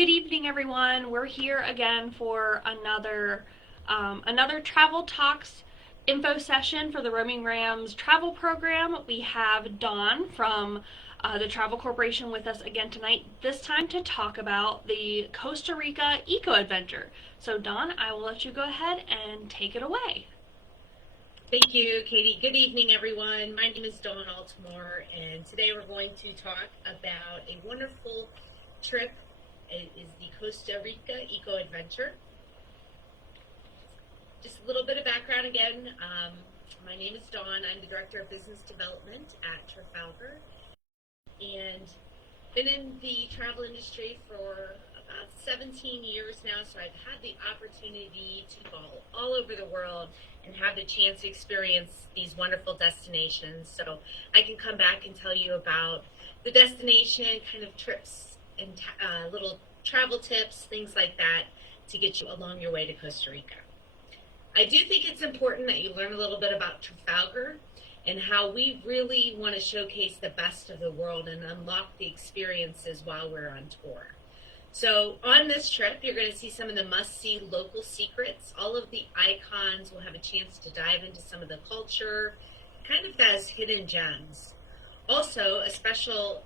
Good evening, everyone. We're here again for another travel talks info session for the Roaming Rams travel program. We have Dawn from the Travel Corporation with us again tonight, this time to talk about the Costa Rica Eco Adventure. So, Dawn, I will let you go ahead and take it away. Thank you, Katie. Good evening, everyone. My name is Dawn Altamore, and today we're going to talk about a wonderful trip. It is the Costa Rica Eco Adventure. Just a little bit of background again. My name is Dawn. I'm the Director of Business Development at Trafalgar, and been in the travel industry for about 17 years now, so I've had the opportunity to go all over the world and have the chance to experience these wonderful destinations. So I can come back and tell you about the destination, kind of trips and little travel tips, things like that, to get you along your way to Costa Rica. I do think it's important that you learn a little bit about Trafalgar and how we really want to showcase the best of the world and unlock the experiences while we're on tour. So on this trip, you're going to see some of the must-see local secrets. All of the icons will have a chance to dive into some of the culture, kind of as hidden gems. Also, a special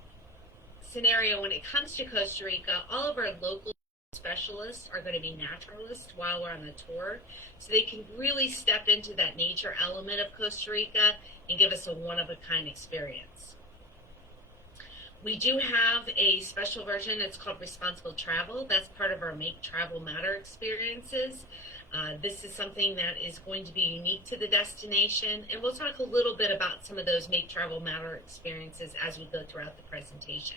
scenario when it comes to Costa Rica, all of our local specialists are going to be naturalists while we're on the tour, so they can really step into that nature element of Costa Rica and give us a one-of-a-kind experience. We do have a special version that's called Responsible Travel. That's part of our Make Travel Matter experiences. This is something that is going to be unique to the destination, and we'll talk a little bit about some of those Make Travel Matter experiences as we go throughout the presentation.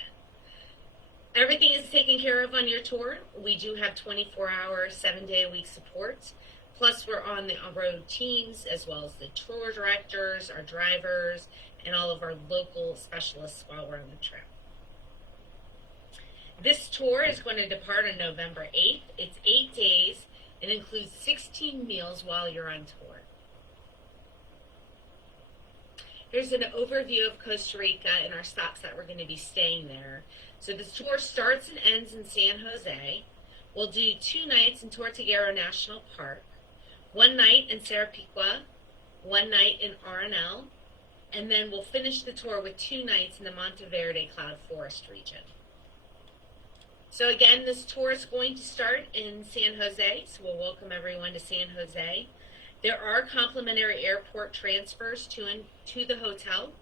Everything is taken care of on your tour. We do have 24-hour, 7-day-a-week support. Plus, we're on the on-road teams, as well as the tour directors, our drivers, and all of our local specialists while we're on the trip. This tour is going to depart on November 8th. It's 8 days and includes 16 meals while you're on tour. Here's an overview of Costa Rica and our stops that we're going to be staying there. So the tour starts and ends in San Jose. We'll do 2 nights in Tortuguero National Park, 1 night in Sarapiqua, 1 night in Arenal, and then we'll finish the tour with 2 nights in the Monteverde Cloud Forest region. So again, this tour is going to start in San Jose, so we'll welcome everyone to San Jose. There are complimentary airport transfers to the hotel.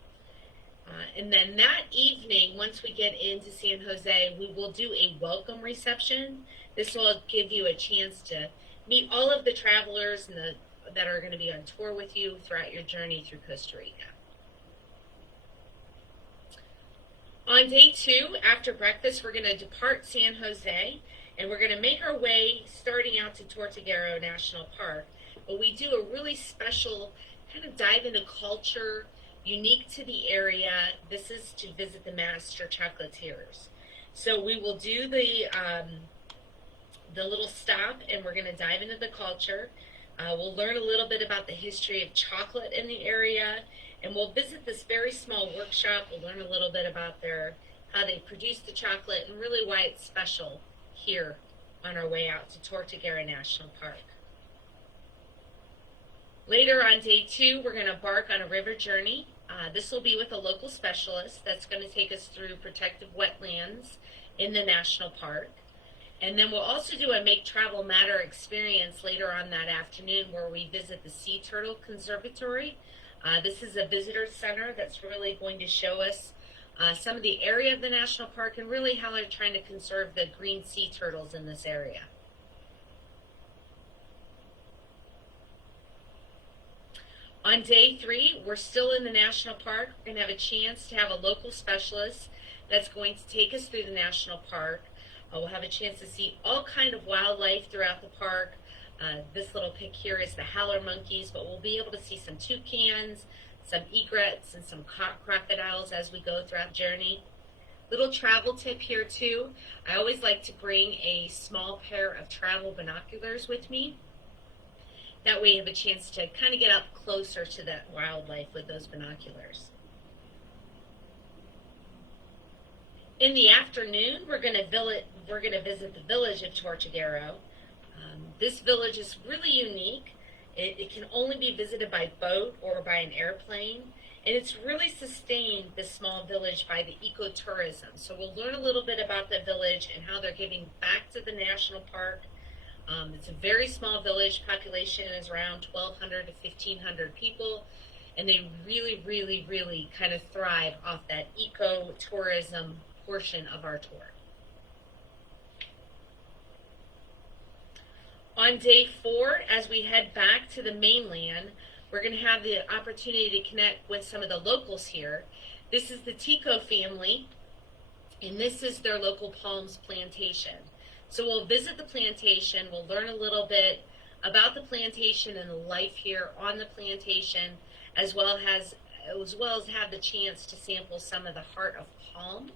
And then that evening, once we get into San Jose, we will do a welcome reception. This will give you a chance to meet all of the travelers that are going to be on tour with you throughout your journey through Costa Rica. On day 2, after breakfast, we're going to depart San Jose, and we're going to make our way starting out to Tortuguero National Park. But we do a really special kind of dive into culture, unique to the area. This is to visit the master chocolatiers. So we will do the little stop, and we're going to dive into the culture. We'll learn a little bit about the history of chocolate in the area, and we'll visit this very small workshop. We'll learn a little bit about how they produce the chocolate and really why it's special here on our way out to Tortuguero National Park. Later on day 2, we're going to embark on a river journey. This will be with a local specialist that's going to take us through protected wetlands in the national park. And then we'll also do a Make Travel Matter experience later on that afternoon where we visit the Sea Turtle Conservatory. This is a visitor center that's really going to show us some of the area of the national park and really how they're trying to conserve the green sea turtles in this area. On day 3, we're still in the national park. We're going to have a chance to have a local specialist that's going to take us through the national park. We'll have a chance to see all kind of wildlife throughout the park. This little pic here is the howler monkeys, but we'll be able to see some toucans, some egrets, and some crocodiles as we go throughout the journey. Little travel tip here too. I always like to bring a small pair of travel binoculars with me. That way you have a chance to kind of get up closer to that wildlife with those binoculars. In the afternoon, we're going to visit the village of Tortuguero. This village is really unique. It can only be visited by boat or by an airplane, and it's really sustained, this small village, by the ecotourism. So we'll learn a little bit about the village and how they're giving back to the national park. It's a very small village. Population is around 1,200 to 1,500 people, and they really kind of thrive off that ecotourism portion of our tour. On day 4, as we head back to the mainland, we're going to have the opportunity to connect with some of the locals here. This is the Tico family, and this is their local palms plantation. So we'll visit the plantation, we'll learn a little bit about the plantation and the life here on the plantation, as well as have the chance to sample some of the heart of palm.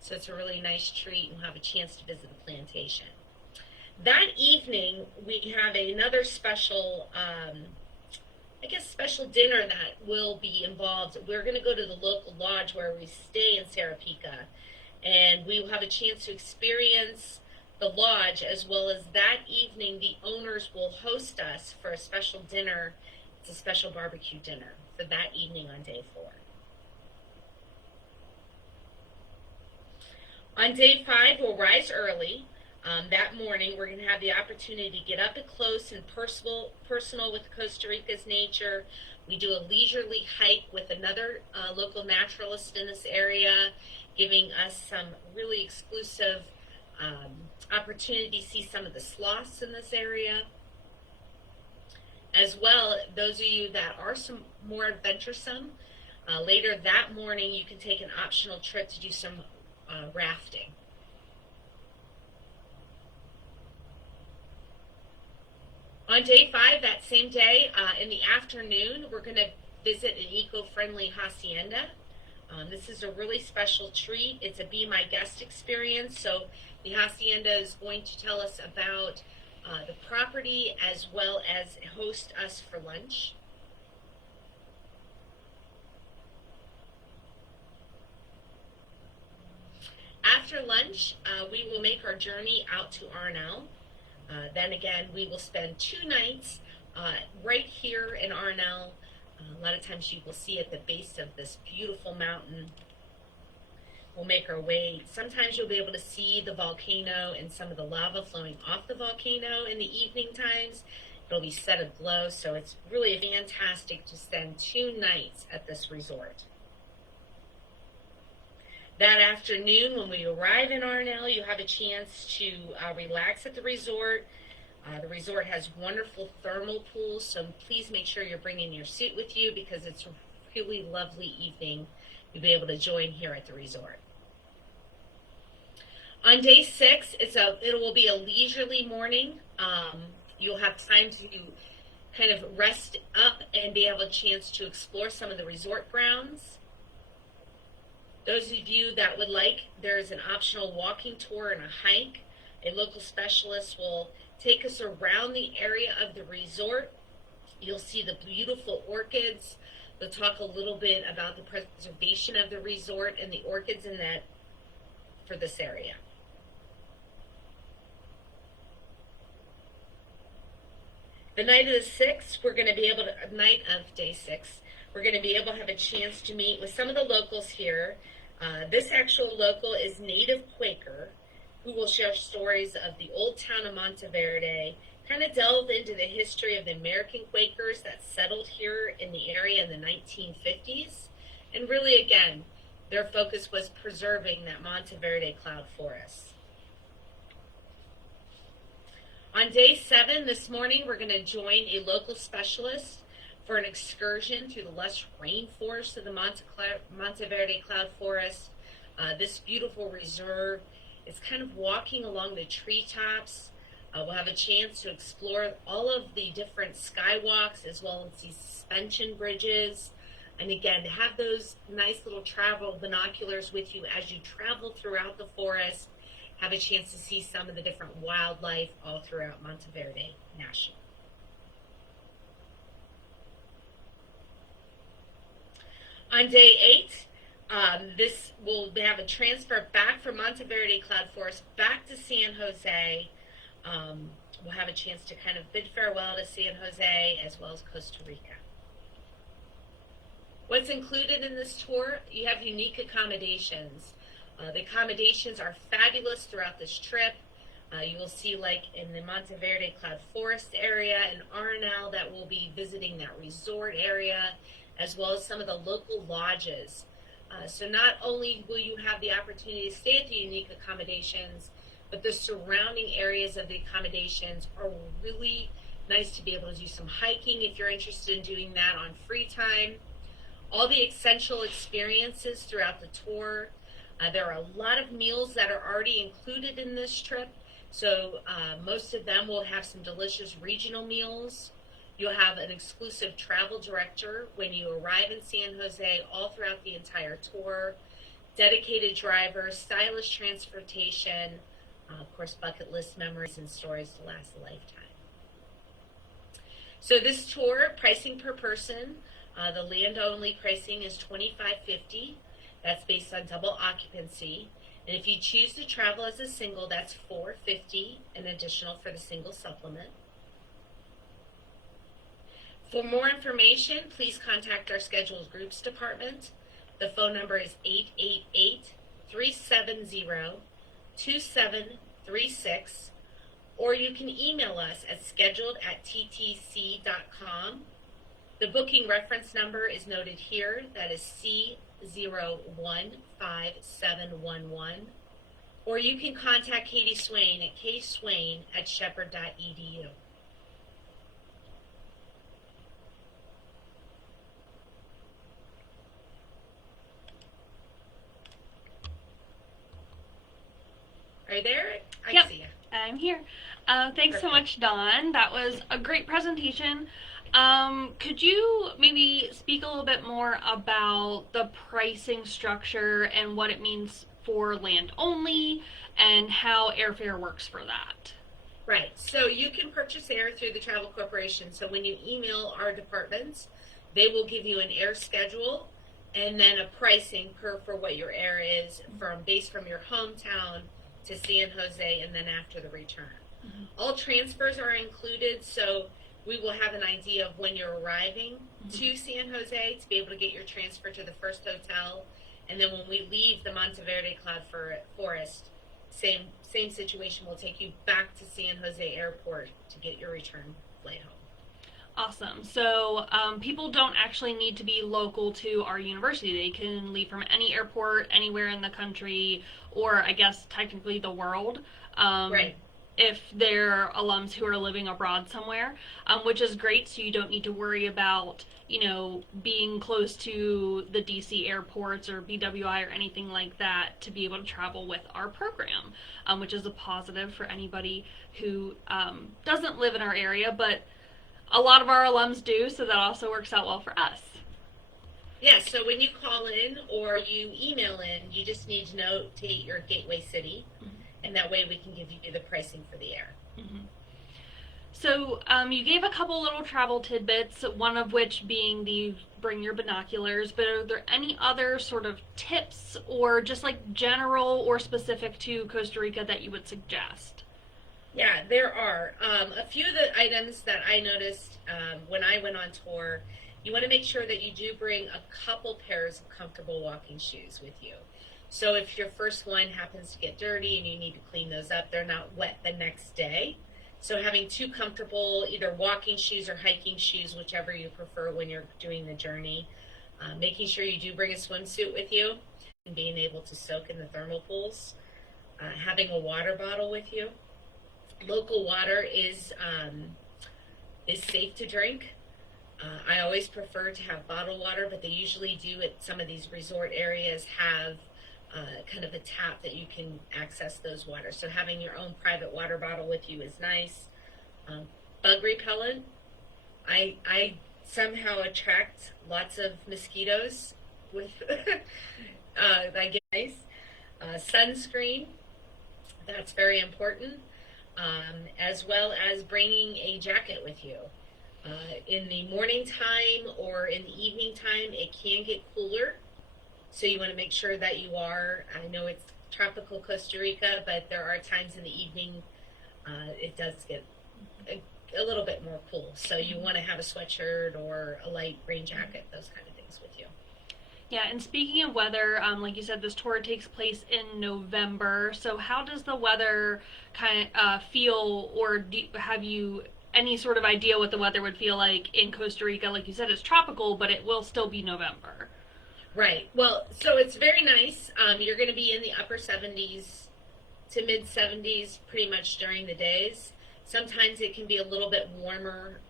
So it's a really nice treat, and we'll have a chance to visit the plantation. That evening, we have another special, special dinner that will be involved. We're going to go to the local lodge where we stay in Sarapica, and we will have a chance to experience the lodge, as well as that evening, the owners will host us for a special dinner. It's a special barbecue dinner for that evening on day 4. On day 5, we'll rise early. That morning, we're going to have the opportunity to get up and close and personal with Costa Rica's nature. We do a leisurely hike with another local naturalist in this area, giving us some really exclusive opportunity to see some of the sloths in this area. As well, those of you that are some more adventuresome, later that morning you can take an optional trip to do some rafting. On day 5, that same day, in the afternoon, we're going to visit an eco-friendly hacienda. This is a really special treat. It's a Be My Guest experience. So the hacienda is going to tell us about the property, as well as host us for lunch. After lunch, we will make our journey out to Arnal. Then again, we will spend 2 nights right here in Arnal. A lot of times you will see at the base of this beautiful mountain. We'll make our way. Sometimes you'll be able to see the volcano and some of the lava flowing off the volcano in the evening times. It'll be set aglow, so it's really fantastic to spend 2 nights at this resort. That afternoon, when we arrive in Arnal, you have a chance to relax at the resort. The resort has wonderful thermal pools, so please make sure you're bringing your suit with you, because it's a really lovely evening you'll be able to join here at the resort. On day 6, it will be a leisurely morning. You'll have time to kind of rest up and be able a chance to explore some of the resort grounds. Those of you that would like, there's an optional walking tour and a hike. A local specialist will take us around the area of the resort. You'll see the beautiful orchids. They'll talk a little bit about the preservation of the resort and the orchids in that for this area. The night of the 6th, night of day 6, we're going to be able to have a chance to meet with some of the locals here. This actual local is native Quaker, who will share stories of the Old Town of Monteverde, kind of delve into the history of the American Quakers that settled here in the area in the 1950s. And really, again, their focus was preserving that Monteverde cloud forest. On day 7, this morning, we're going to join a local specialist for an excursion through the lush rainforest of the Monteverde cloud forest. This beautiful reserve is kind of walking along the treetops. We'll have a chance to explore all of the different skywalks, as well as these suspension bridges. And again, to have those nice little travel binoculars with you as you travel throughout the forest, have a chance to see some of the different wildlife all throughout Monteverde National. On day 8, This will have a transfer back from Monteverde Cloud Forest back to San Jose. We'll have a chance to kind of bid farewell to San Jose as well as Costa Rica. What's included in this tour? You have unique accommodations. The accommodations are fabulous throughout this trip. You will see, like in the Monteverde Cloud Forest area in Arenal, that we'll be visiting that resort area, as well as some of the local lodges. So not only will you have the opportunity to stay at the unique accommodations, but the surrounding areas of the accommodations are really nice to be able to do some hiking if you're interested in doing that on free time. All the essential experiences throughout the tour. There are a lot of meals that are already included in this trip. So most of them will have some delicious regional meals. You'll have an exclusive travel director when you arrive in San Jose all throughout the entire tour. Dedicated drivers, stylish transportation, of course, bucket list memories and stories to last a lifetime. So this tour, pricing per person, the land-only pricing is $25.50. That's based on double occupancy. And if you choose to travel as a single, that's $4.50, an additional for the single supplement. For more information, please contact our scheduled groups department. The phone number is 888-370-2736, or you can email us at scheduled@ttc.com. The booking reference number is noted here. That is C015711. Or you can contact Katie Swain at kswain@shepherd.edu. Are you there? I Yep, see you. I'm here. Thanks so Perfect. much, Dawn. That was a great presentation. Could you maybe speak a little bit more about the pricing structure and what it means for land only and how airfare works for that? Right. So you can purchase air through the travel corporation. So when you email our departments, they will give you an air schedule and then a pricing for what your air is based from your hometown to San Jose and then after the return. Mm-hmm. All transfers are included, so we will have an idea of when you're arriving to San Jose to be able to get your transfer to the first hotel, and then when we leave the Monteverde Cloud Forest, same situation. We'll take you back to San Jose Airport to get your return flight home. Awesome. So people don't actually need to be local to our university. They can leave from any airport anywhere in the country, or I guess technically the world. Right. If they're alums who are living abroad somewhere, which is great. So you don't need to worry about, being close to the DC airports or BWI or anything like that to be able to travel with our program, which is a positive for anybody who doesn't live in our area, but a lot of our alums do, so that also works out well for us. Yeah, so when you call in or you email in, you just need to notate your gateway city, and that way we can give you the pricing for the air. Mm-hmm. So you gave a couple little travel tidbits, one of which being the bring your binoculars, but are there any other sort of tips or just like general or specific to Costa Rica that you would suggest? Yeah, there are. A few of the items that I noticed when I went on tour, you want to make sure that you do bring a couple pairs of comfortable walking shoes with you. So if your first one happens to get dirty and you need to clean those up, they're not wet the next day. So having two comfortable either walking shoes or hiking shoes, whichever you prefer when you're doing the journey. Making sure you do bring a swimsuit with you and being able to soak in the thermal pools. Having a water bottle with you. Local water is safe to drink. I always prefer to have bottled water, but they usually do at some of these resort areas have kind of a tap that you can access those waters. So having your own private water bottle with you is nice. Bug repellent. I somehow attract lots of mosquitoes with I get nice. Sunscreen. That's very important. As well as bringing a jacket with you. In the morning time or in the evening time, it can get cooler. So you want to make sure that you are, I know it's tropical Costa Rica, but there are times in the evening it does get a little bit more cool. So you want to have a sweatshirt or a light rain jacket, those kind of things with you. Yeah, and speaking of weather, like you said, this tour takes place in November. So how does the weather kind of feel, or have you any sort of idea what the weather would feel like in Costa Rica? Like you said, it's tropical, but it will still be November. Right. Well, so it's very nice. You're going to be in the upper 70s to mid 70s pretty much during the days. Sometimes it can be a little bit warmer,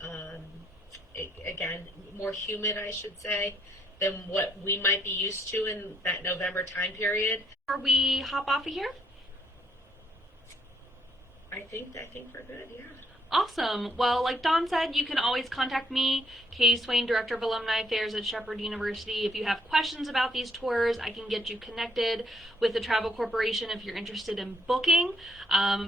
again, more humid, I should say, than what we might be used to in that November time period. Before we hop off of here? I think we're good. Yeah. Awesome. Well, like Dawn said, you can always contact me, Katie Swain, Director of Alumni Affairs at Shepherd University. If you have questions about these tours, I can get you connected with the Travel Corporation if you're interested in booking.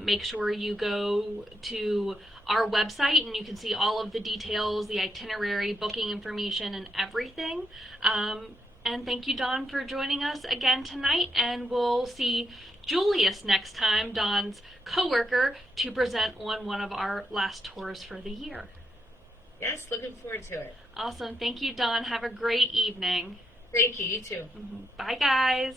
Make sure you go to our website and you can see all of the details, the itinerary, booking information, and everything. And thank you, Dawn, for joining us again tonight. And we'll see Julius next time, Dawn's coworker, to present on one of our last tours for the year. Yes, looking forward to it. Awesome. Thank you, Dawn. Have a great evening. Thank you. You too. Bye, guys.